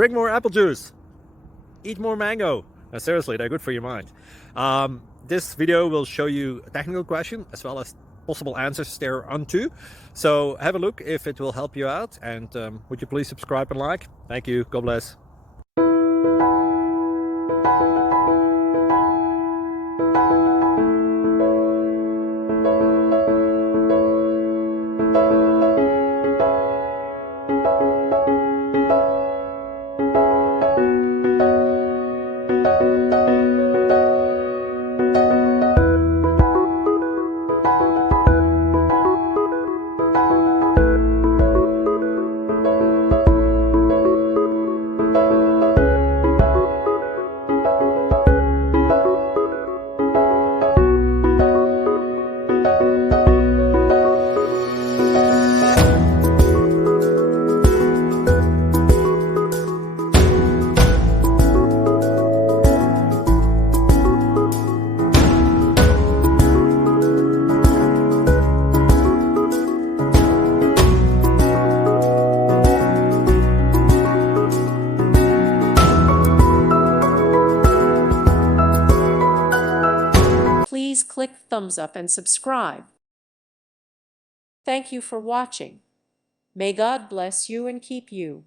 drink more apple juice, eat more mango. Seriously, they're good for your mind. This video will show you a technical question as well as possible answers thereunto. So have a look if it will help you out, and would you please subscribe and like? Thank you. God bless. Please click thumbs up and subscribe. Thank you for watching. May God bless you and keep you.